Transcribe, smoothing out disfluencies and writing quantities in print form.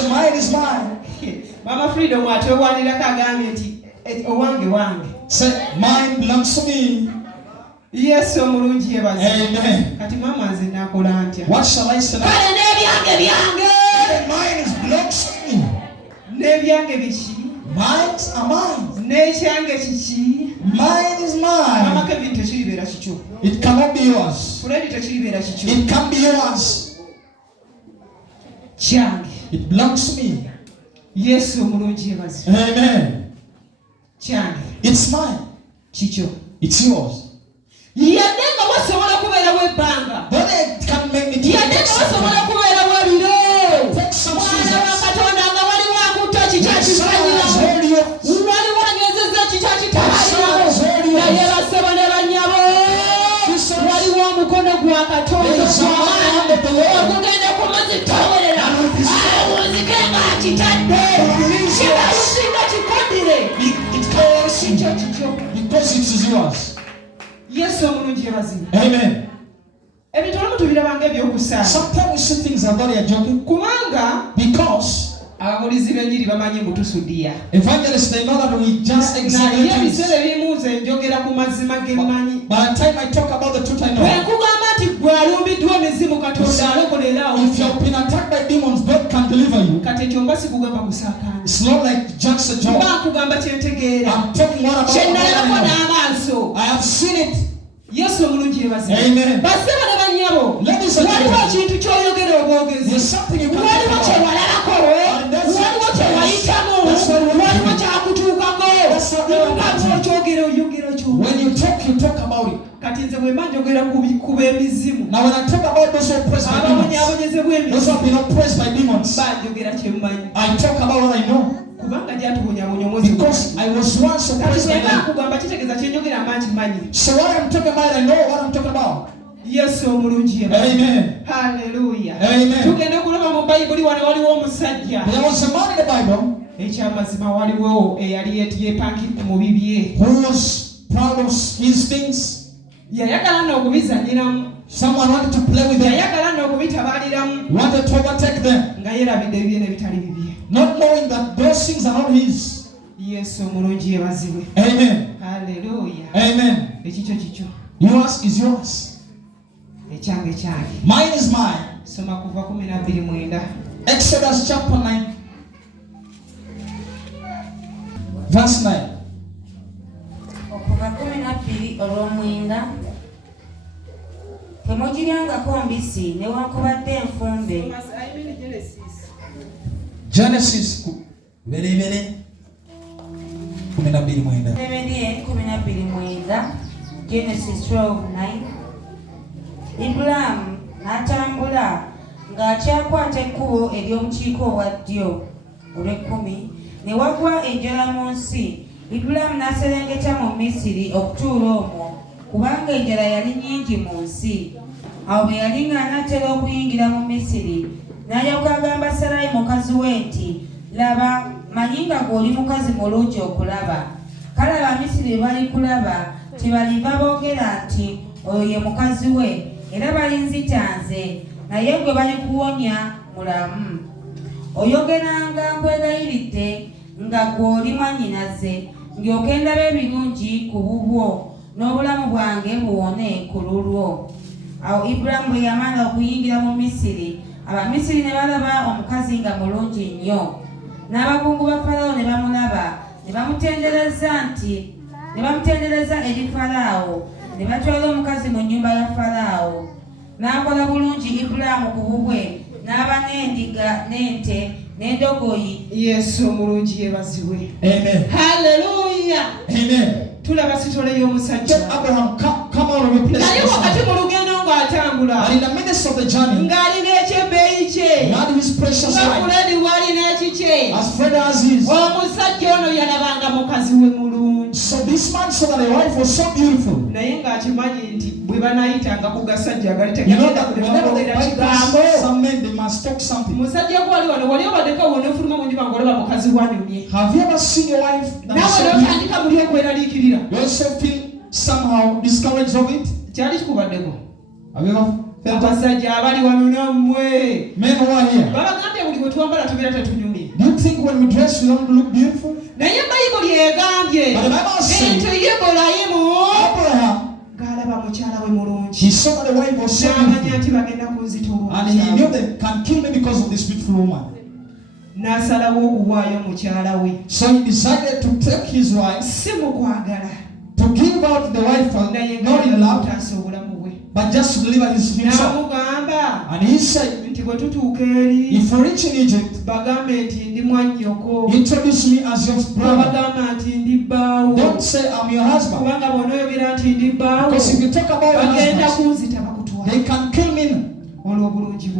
Say, mine is mine. Mama Freedom atwewanira kagambye nti owange wange. Say, mine belongs to me. Yesu omulungi yebaze. Amen. Kati mama nze nakola ntya? What shall I say? Kale n'ebyange byange. Mine is belongs to me. N'ebyange biki? Mine are mine. N'ekyange kiki? Mine is mine. Mama Kevin tekiribeera kikyo. It cannot be yours. Fred tekiribeera kikyo. It can be yours. Kyange. It belongs to me. Yesu omulungi yebaze. Amen. Kyange. It's mine. Kikyo. It's yours. Yadde nga wasobola kubeerawo ebbanga. But it can make it. Yadde nga wasobola kubeerawo ebiro. Mwana wa Katonda nga waliwo akutta kikyakizanyiramu. Waliwo agezezza kikyakitabaliramu. Naye basebo ne bannyabo. Waliwo omukono gwa Katonda gw'amaanyi ogugenda kumuzitoowerera. Awunzike ng'akitadde. Kibalusinga kikondire. Kikyo kikyo. Because it is yours. Yesu omulungi yebaze. Amen. Ebintu olumu tubirabanga ebyokusaala. Sometimes we see things that are joking. Kubanga Because ababulizi b'enjiri bamanyi butusudiya. evangelists, they know that we just exaggerate Naye things. ebiseera ebimu nze njogera ku mazima ge mmanyi. By the time I talk about the truth, I know. Bwe nkugamba nti ggwe alumbiddwa emizimu Katonda alokolera If you have been attacked by demons, God can deliver you. kati ekyo mba sikugamba kusaakaanya. It's not like just a joke. Mba nkugamba kye ntegeera. I'm talking what about Kye what nalabako I know. n'amaaso. I have seen it. Yesu omulungi yebaze. Amen. Basebo ne bannyabo. Ladies and Waliwo gentlemen, ekintu ky'oyogera obwogezi. there's something you can Waliwo talk kye about. walalako. That's Waliwo kye wayitamu. That's what we Waliwo do. kyakutuukako. That's what we do. Nga bw'okyogera oyogera kyo. When you talk about it. Kati nze bwe mba njogera ku b'emizimu. Now when I talk about those who are oppressed by demons, Ababonyaabonyezebwa those who emizimu. have been oppressed by demons, Mba njogera kye mmanyi. I talk about what I know. Kubanga gyatubonyaabonya omwezi. Because I was once Kati oppressed by bwe mba them. nkugamba kitegeeza kye njogera mangi manyi. So what I'm talking about, I know what I'm talking about. Yesu omulungi yebaze. Amen. Haleluya. Amen. Tugenda kulaba mu Bayibuli wano waliwo omusajja. There was a man in the Bible Ekyamazima waliwo eyali yeepangidde mu bibye. who was proud of his things. Yayagala n'okubizanyiramu. Someone wanted to play with them, Yayagala n'okubitabaliramu. wanted to overtake them, Nga yeerabidde ebibye n'ebitali bibye. not knowing that those things are not his. Yesu omulungi yebazibwe. Amen. Haleluya. Amen. Ekikyo kikyo. Yours is yours. Ekyange kyange. Mine is mine. Soma kuva 12:9. Exodus chapter 9, verse 9. Okuva 12:9. Temugiryangako mbisi newankubadde enfumbe. Genesis 12:9. 12:9. Genesis 12:9. Ibulamu n'atambula ng'akyakwata ekkubo ery'omukiiko obwa ddyo olw'ekkumi, ne wagwa enjala mu nsi. Ibulamu n'aserengeta mu Misiri okutuula omwo, kubanga enjala yali nnyingi mu nsi. Awo bwe yali ng'anaatera okuyingira mu Misiri, n'alyoka agamba Sarayi mukazi we nti, laba, manyi nga gw'oli mukazi mulungi okulaba. Kale Abamisiri bwe balikulaba tebaliva boogera nti oyo ye mukazi we, era balinzitanze, naye gwe balikuwonya mulamu. Oyogeranga nkwegayiridde nga gw'oli mwannyinaze, ndyoke ndabe ebirungi ku bubwo n'obulamu bwange buwone ku lulwo. Awo Ibulamu bwe yamala okuyingira mu Misiri, Abamisiri ne balaba omukazi nga mulungi nnyo. N'abakungu ba Falaawo ne bamulaba, ne bamutendereza eri Falaawo, ne batwala omukazi mu nnyumba ya Falaawo. N'akola bulungi Ibulamu ku bubwe, n'aba n'endiga n'ente n'endogoyi. Yesu omulungi yebazibwe. Amen. Haleluya. Amen. Tulaba sitole y'omusajja. Let Abraham come out of a place. Naye wakati mu lugendo ng'atambula. And in the midst of the journey, Ng'alina ekyebbeeyi he kye. had his precious Nga wife. Fuledi w'alina ekikye. As Fred as his. Omusajja ono yalabanga mukazi we mulungi. So this man saw that the wife was so beautiful. Naye ng'akimanyi nti bwe banayitanga ku gasajja agali You know tegenda that whenever they kulemagogera fight kigambo. some men, they must talk something. Musajja gwali wano wali obaddeko wonefuluma mu nnyumba ng'olaba mukazi wanyumye. Have you ever seen your wife that is Naawe so beautiful? n'otandika muli okweraliikirira. You also feel somehow discouraged of it? Kyali kikubaddeko. Have you ever abasajja abali wano nammwe Men who are here. babagambye buli bwe twambala tubeera tetunyumye Do you think when we dress we don't look beautiful? naye bayibuli egambye But the Bible says ento Ibulayimu Abraham, ng'alaba mukyala we mulungi he saw that the wife was so n'amanya beautiful. nti bagenda kunzita And he knew olw'omukyala they can kill me because of this beautiful woman. n'asalawo okuwaayo mukyala we So he decided to take his wife, si mu kwagala to give out the wife, naye not in love, ng'ataasa obulamu bwe but just to deliver himself. n'amugamba And he said, nti bwe tutuuka eri if we reach in Egypt, bagambe nti ndi mwannyoko introduce me as your brother. bagamba nti ndi bbaawo Don't say I'm your husband. kubanga bw'onoyogera nti ndi bbaawo Because if you talk about your bagenda husband, kunzita bakutwala they can kill me. olw'obulungi bwo